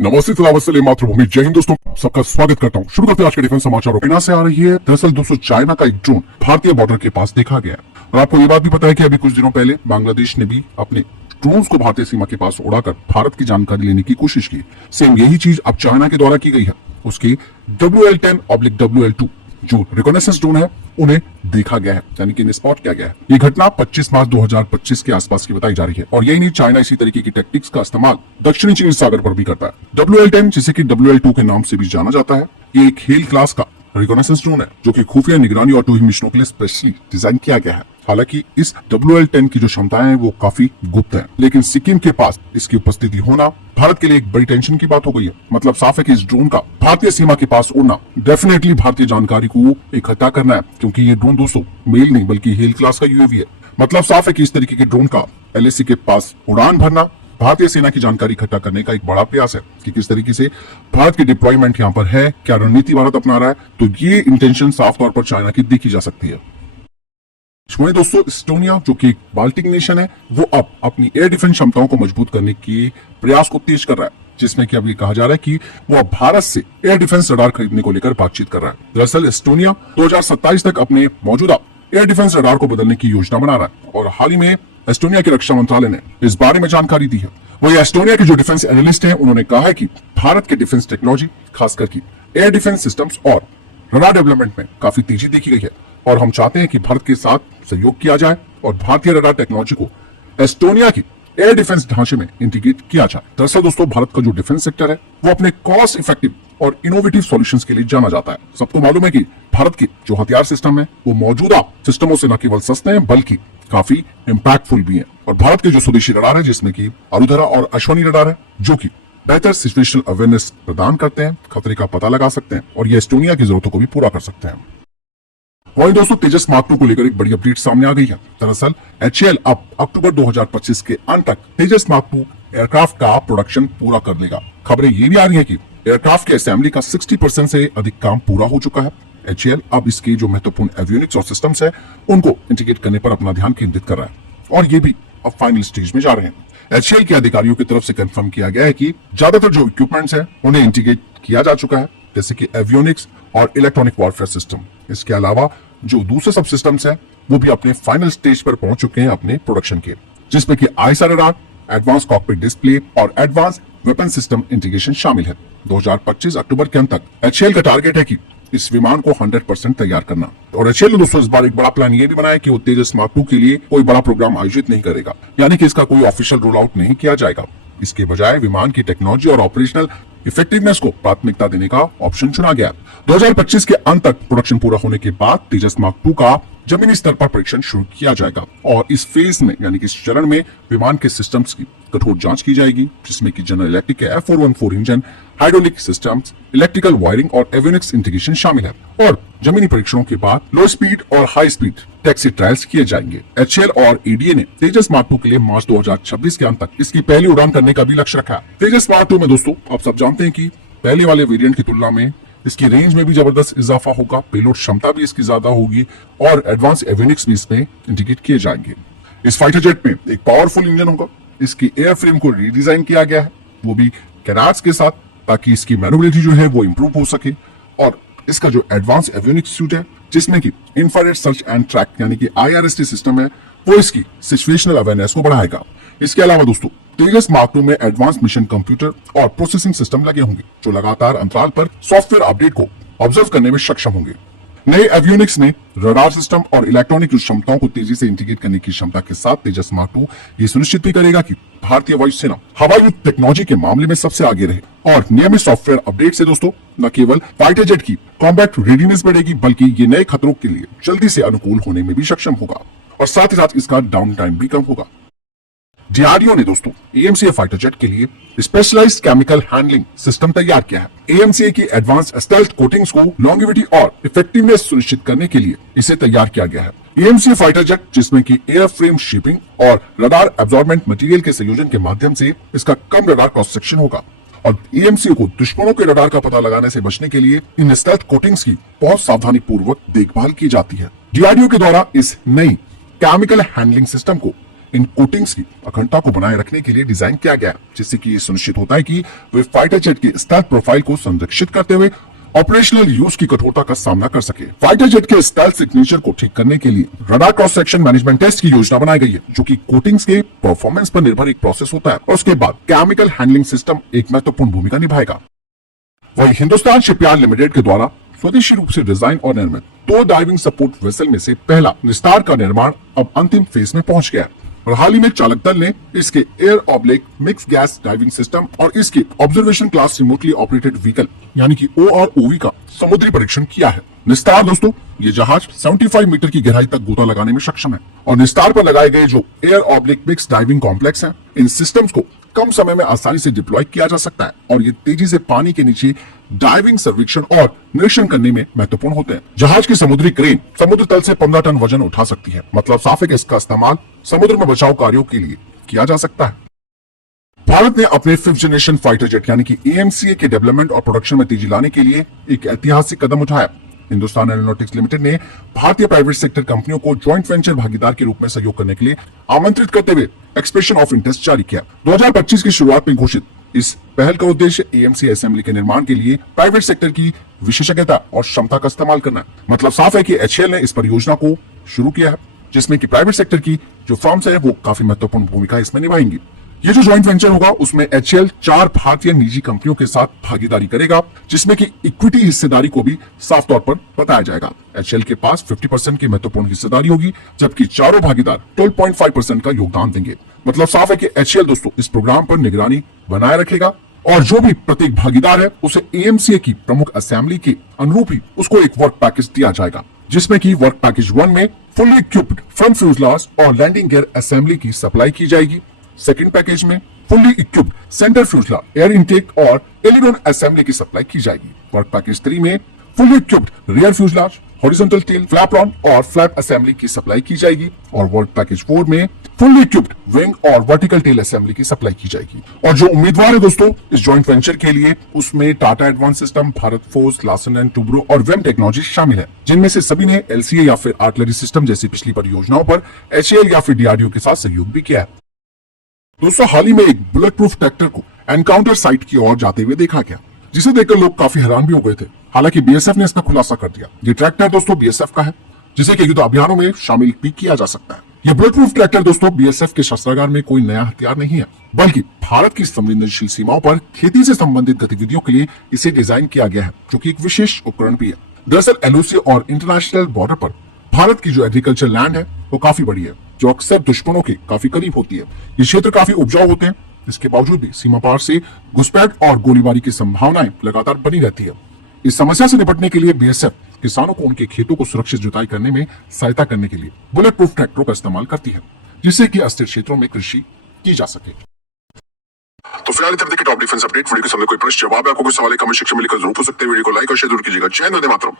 नमस्ते सलाम मातृभूमि जय हिंद दोस्तों, सबका स्वागत करता हूं। शुरू करते हैं आज के डिफेंस समाचारों। चाइना से आ रही है। दरअसल दोस्तों चाइना का एक ड्रोन भारतीय बॉर्डर के पास देखा गया है और आपको ये बात भी पता है कि अभी कुछ दिनों पहले बांग्लादेश ने भी अपने ड्रोन्स को भारतीय सीमा के पास उड़ाकर भारत की जानकारी लेने की कोशिश की। सेम यही चीज अब चाइना के द्वारा की गई है। उसके WL-10/WL-2 जो रिकॉनेसेंस ड्रोन है उन्हें देखा गया है, यानी कि स्पॉट किया गया है। ये घटना 25 मार्च 2025 के आसपास की बताई जा रही है और यही नहीं, चाइना इसी तरीके की टेक्टिक्स का इस्तेमाल दक्षिणी चीन सागर पर भी करता है। WL-10 जिसे कि WL-2 के नाम से भी जाना जाता है, ये एक हेल क्लास का रिकॉनेसेंस ड्रोन है जो कि खुफिया निगरानी और टूरिंग मिशनों के लिए स्पेशली डिजाइन किया गया है। हालांकि इस WL-10 की जो क्षमताएं हैं वो काफी गुप्त हैं, लेकिन सिक्किम के पास इसकी उपस्थिति होना भारत के लिए एक बड़ी टेंशन की बात हो गई है। मतलब साफ है कि इस ड्रोन का भारतीय सीमा के पास उड़ना डेफिनेटली भारतीय जानकारी को इकट्ठा करना है, क्योंकि ये ड्रोन दोस्तों मेल नहीं बल्कि हेल क्लास का UAV है। मतलब साफ है कि इस तरीके के ड्रोन का LAC के पास उड़ान भरना भारतीय सेना की जानकारी इकट्ठा करने का एक बड़ा प्रयास है कि किस तरीके से भारत की डिप्लॉयमेंट यहाँ पर है, क्या रणनीति भारत अपना रहा है। तो ये इंटेंशन साफ तौर पर चाइना की देखी जा सकती है। वहीं दोस्तों एस्टोनिया जो कि एक बाल्टिक नेशन है, वो अब अपनी एयर डिफेंस क्षमताओं को मजबूत करने के प्रयास को तेज कर रहा है, जिसमें कि अब ये कहा जा रहा है कि वो अब भारत से एयर डिफेंस रडार खरीदने को लेकर बातचीत कर रहा है। दरअसल एस्टोनिया 2027 तक अपने मौजूदा एयर डिफेंस रडार को बदलने की योजना बना रहा है और हाल ही में एस्टोनिया के रक्षा मंत्रालय ने इस बारे में जानकारी दी है। वही एस्टोनिया के जो डिफेंस एनालिस्ट हैं उन्होंने कहा है कि भारत के डिफेंस टेक्नोलॉजी खासकर की एयर डिफेंस सिस्टम्स और रडार डेवलपमेंट में काफी तेजी देखी गई है और हम चाहते हैं कि भारत के साथ सहयोग किया जाए और भारतीय रडार टेक्नोलॉजी को एस्टोनिया की एयर डिफेंस ढांचे में इंटीग्रेट किया जाए। दरअसल दोस्तों भारत का जो डिफेंस सेक्टर है वो अपने कॉस्ट इफेक्टिव और इनोवेटिव सॉल्यूशंस के लिए जाना जाता है। सबको मालूम है कि भारत के जो हथियार सिस्टम है वो मौजूदा सिस्टमों से न केवल सस्ते हैं बल्कि काफी इम्पैक्टफुल भी है। और भारत के जो स्वदेशी रडार है जिसमें कि अरुधरा और अश्वनी रडार है जो कि बेहतर सिचुएशनल अवेयरनेस प्रदान करते हैं, खतरे का पता लगा सकते हैं और ये एस्टोनिया की जरूरतों को भी पूरा कर सकते हैं। वहीं दोस्तों तेजस मार्क 2 को लेकर एक बड़ी अपडेट सामने आ गई है। दरअसल HAL अब अक्टूबर 2025 के अंत तक तेजस मार्क 2 एयरक्राफ्ट का प्रोडक्शन पूरा कर लेगा। खबरें ये भी आ रही है कि एयरक्राफ्ट के असेंबली का 60% से अधिक काम पूरा हो चुका है। HAL अब इसके जो महत्वपूर्ण एवियोनिक्स और सिस्टम्स है उनको इंटीग्रेट करने पर अपना ध्यान केंद्रित कर रहा है और ये भी अब फाइनल स्टेज में जा रहे हैं। HAL के अधिकारियों की तरफ से कंफर्म किया गया है कि ज्यादातर जो इक्विपमेंट्स है उन्हें इंटीग्रेट किया जा चुका है, जैसे कि एवियोनिक्स और इलेक्ट्रॉनिक वॉरफेयर सिस्टम। इसके अलावा जो दूसरे सब सिस्टम्स हैं वो भी अपने फाइनल स्टेज पर पहुंच चुके हैं अपने प्रोडक्शन के, जिसमें कि ISR radar, advance cockpit display और एडवांस वेपन सिस्टम इंटीग्रेशन शामिल है। 2025 अक्टूबर के अंत तक HAL का टारगेट है कि इस विमान को 100% तैयार करना। और HAL ने दोस्तों इस बार एक बड़ा प्लान ये भी बनाया कि वो तेजस मार्क 2 के लिए कोई बड़ा प्रोग्राम आयोजित नहीं करेगा, यानी कि इसका कोई ऑफिशियल रोल आउट नहीं किया जाएगा। इसके बजाय विमान की टेक्नोलॉजी और ऑपरेशनल इफेक्टिवनेस को प्राथमिकता देने का ऑप्शन चुना गया। 2025 के अंत तक प्रोडक्शन पूरा होने के बाद तेजस मार्क 2 का जमीनी स्तर पर परीक्षण शुरू किया जाएगा और इस फेज में यानी कि इस चरण में विमान के सिस्टम्स की कठोर जांच की जाएगी, जिसमें कि जनरल इलेक्ट्रिक के F414 engine, hydraulic systems, electrical wiring और एवियोनिक्स इंटीग्रेशन शामिल है। और जमीनी परीक्षणों के बाद लो स्पीड और हाई स्पीड टैक्सी ट्रायल्स किए जाएंगे। HAL और ADA ने तेजस मार्क 2 के लिए मार्च 2026 के अंत तक इसकी पहली उड़ान करने का भी लक्ष्य रखा है। तेजस मार्क 2 में दोस्तों आप सब जानते हैं कि पहले वाले वेरिएंट की तुलना में इसकी रेंज में भी जबरदस्त इजाफा होगा, पेलोड क्षमता भी इसकी ज्यादा होगी और एडवांस एवियोनिक्स भी इसमें इंटीग्रेट किए जाएंगे। इस फाइटर जेट में एक पावरफुल इंजन होगा। इसकी एयर फ्रेम को रीडिजाइन किया गया है, वो भी कैनार्ड्स के साथ, ताकि इसकी मैन्युअबिलिटी जो है वो इंप्रूव हो सके। और इसका जो एडवांस एवियोनिक्स सूट है जिसमें कि इंफ्रारेड सर्च एंड ट्रैक यानी कि IRST सिस्टम है, वो इसकी सिचुएशनल अवेयरनेस को बढ़ाएगा। इसके अलावा दोस्तों तेजस मार्क 2 में एडवांस मिशन कंप्यूटर और प्रोसेसिंग सिस्टम लगे होंगे जो लगातार अंतराल पर सॉफ्टवेयर अपडेट को ऑब्जर्व करने में सक्षम होंगे। नए एवियोनिक्स ने रडार सिस्टम और इलेक्ट्रॉनिक क्षमताओं को तेजी से इंटीग्रेट करने की क्षमता के साथ तेजस मार्क 2 ये सुनिश्चित भी करेगा कि भारतीय वायुसेना हवाई युद्ध टेक्नोलॉजी के मामले में सबसे आगे रहे। और नियमित सॉफ्टवेयर अपडेट से दोस्तों न केवल फाइटर जेट की कॉम्बैट रेडीनेस बढ़ेगी बल्कि ये नए खतरों के लिए जल्दी से अनुकूल होने में भी सक्षम होगा और साथ ही साथ इसका डाउन टाइम भी कम होगा। DRDO ने दोस्तों AMCA फाइटर जेट के लिए स्पेशलाइज्ड केमिकल हैंडलिंग सिस्टम तैयार किया है। AMCA की एडवांस स्टेल्थ कोटिंग्स को लॉन्गेविटी और इफेक्टिवनेस सुनिश्चित करने के लिए इसे तैयार किया गया है। AMCA फाइटर जेट जिसमें कि एयर फ्रेम शेपिंग और रडार एब्जॉर्बेंट मटेरियल के संयोजन के माध्यम से इसका कम रडार क्रॉस सेक्शन होगा और AMCA को दुश्मनों के रडार का पता लगाने से बचने के लिए इन स्टेल्थ कोटिंग्स की बहुत सावधानी पूर्वक देखभाल की जाती है। DRDO के द्वारा इस नई केमिकल हैंडलिंग सिस्टम को इन कोटिंग्स की अखंडता को बनाए रखने के लिए डिजाइन किया गया है, जिससे कि ये सुनिश्चित होता है कि वे फाइटर जेट के स्टेल्थ प्रोफाइल को संरक्षित करते हुए ऑपरेशनल यूज की कठोरता का सामना कर सके। फाइटर जेट के स्टाइल सिग्नेचर को ठीक करने के लिए radar cross section management test की योजना बनाई गई है, जो कि कोटिंग्स के परफॉर्मेंस पर निर्भर एक प्रोसेस होता है और उसके बाद केमिकल हैंडलिंग सिस्टम एक महत्वपूर्ण भूमिका निभाएगा। वही हिंदुस्तान शिपयार्ड लिमिटेड के द्वारा स्वदेशी रूप से डिजाइन और निर्मित 2 डाइविंग सपोर्ट वेसल में से पहला निस्तार का निर्माण अब अंतिम फेज में पहुंच गया है और हाल ही में चालक दल ने इसके air oblique mix gas diving system और इसके observation class remotely operated vehicle यानी कि OROV का समुद्री परीक्षण किया है। निस्तार दोस्तों, ये जहाज 75 मीटर की गहराई तक गोता लगाने में सक्षम है और निस्तार पर लगाए गए जो air oblique mix diving complex हैं, इन सिस्टम्स को कम समय में आसानी से डिप्लॉय किया जा सकता है और ये तेजी से पानी के नीचे डाइविंग सर्वेक्षण और निरीक्षण करने में महत्वपूर्ण होते हैं। जहाज की समुद्री क्रेन समुद्र तल से 15 टन वजन उठा सकती है, मतलब साफ है कि इसका इस्तेमाल समुद्र में बचाव कार्यों के लिए किया जा सकता है। भारत ने अपने 5th जनरेशन फाइटर जेट यानी कि AMCA के डेवलपमेंट और प्रोडक्शन में तेजी लाने के लिए एक ऐतिहासिक कदम उठाया। हिंदुस्तान एरोनॉटिक्स लिमिटेड ने भारतीय प्राइवेट सेक्टर कंपनियों को जॉइंट वेंचर भागीदार के रूप में सहयोग करने के लिए आमंत्रित करते हुए एक्सप्रेशन ऑफ इंटरेस्ट जारी किया। 2025 की शुरुआत में घोषित इस पहल का उद्देश्य AMCA असेंबली के निर्माण के लिए प्राइवेट सेक्टर की विशेषज्ञता और क्षमता का इस्तेमाल करना है। मतलब साफ है कि HAL ने इस परियोजना को शुरू किया है, जिसमें कि प्राइवेट सेक्टर की जो फर्म्स है वो काफी महत्वपूर्ण भूमिका इसमें निभाएंगी। ये जो जॉइंट वेंचर होगा उसमें HAL 4 भारतीय निजी कंपनियों के साथ भागीदारी करेगा, जिसमें कि इक्विटी हिस्सेदारी को भी साफ तौर पर बताया जाएगा। HAL के पास 50% की महत्वपूर्ण हिस्सेदारी होगी, जबकि चारों भागीदार 12.5% का योगदान देंगे। मतलब साफ है कि HAL दोस्तों इस प्रोग्राम पर निगरानी बनाए रखेगा और जो भी प्रत्येक भागीदार है उसे AMCA की प्रमुख असेंबली के अनुरूप ही उसको एक वर्क पैकेज दिया जाएगा, जिसमें कि वर्क पैकेज 1 में फुली इक्विप्ड फ्रंट फ्यूजलाज और लैंडिंग गियर असेंबली की सप्लाई की जाएगी। सेकंड पैकेज में fully equipped centre fuselage, air intake और एलिरोन असेंबली की सप्लाई की जाएगी। वर्क पैकेज 3 में fully equipped rear fuselage, horizontal tail, flaperon और फ्लैप असेंबली की सप्लाई की जाएगी और वर्क पैकेज 4 में फुली इक्विप्ड विंग और वर्टिकल टेल असेंबली की सप्लाई की जाएगी। और जो उम्मीदवार है दोस्तों इस जॉइंट वेंचर के लिए, उसमें Tata advance system, Bharat force, Larsen and Toubro और वेम टेक्नोलॉजी शामिल है, जिनमें से सभी ने LCA या फिर आर्टिलरी सिस्टम जैसी पिछली परियोजनाओं पर HAL या फिर DRDO के साथ सहयोग भी किया है। दोस्तों हाल ही में एक बुलेट प्रूफ ट्रैक्टर को एनकाउंटर साइट की ओर जाते हुए देखा गया, जिसे देखकर लोग काफी हैरान भी हो गए थे। हालांकि BSF ने इसका खुलासा कर दिया। ये ट्रैक्टर दोस्तों BSF का है, जिसे कि युद्ध अभियानों में शामिल भी किया जा सकता है। यह बुलेट प्रूफ ट्रैक्टर दोस्तों BSF के शस्त्रागार में कोई नया हथियार नहीं है, बल्कि भारत की संवेदनशील सीमाओं पर खेती से संबंधित गतिविधियों के लिए इसे डिजाइन किया गया है, जो कि एक विशेष उपकरण भी है। दरअसल LOC और इंटरनेशनल बॉर्डर पर भारत की जो एग्रीकल्चर लैंड है वो काफी बड़ी है, जो अक्सर दुश्मनों के काफी करीब होती है। ये क्षेत्र काफी उपजाऊ होते हैं, इसके बावजूद भी सीमा पार से घुसपैठ और गोलीबारी की संभावनाएं लगातार बनी रहती है। इस समस्या से निपटने के लिए BSF किसानों को उनके खेतों को सुरक्षित जुताई करने में सहायता करने के लिए बुलेट प्रूफ ट्रैक्टरों का इस्तेमाल करती है, जिससे कि अस्थिर क्षेत्रों में कृषि की जा सके। तो फिलहाल इधर देखिए टॉप डिफेंस अपडेट। वीडियो के सामने कोई प्रश्न जवाब है, आपको कोई सवाल कमेंट सेक्शन में लिखकर जरूर पूछ सकते हैं। वीडियो को लाइक और शेयर जरूर कीजिएगा। जय हिंद, वंदे मातरम।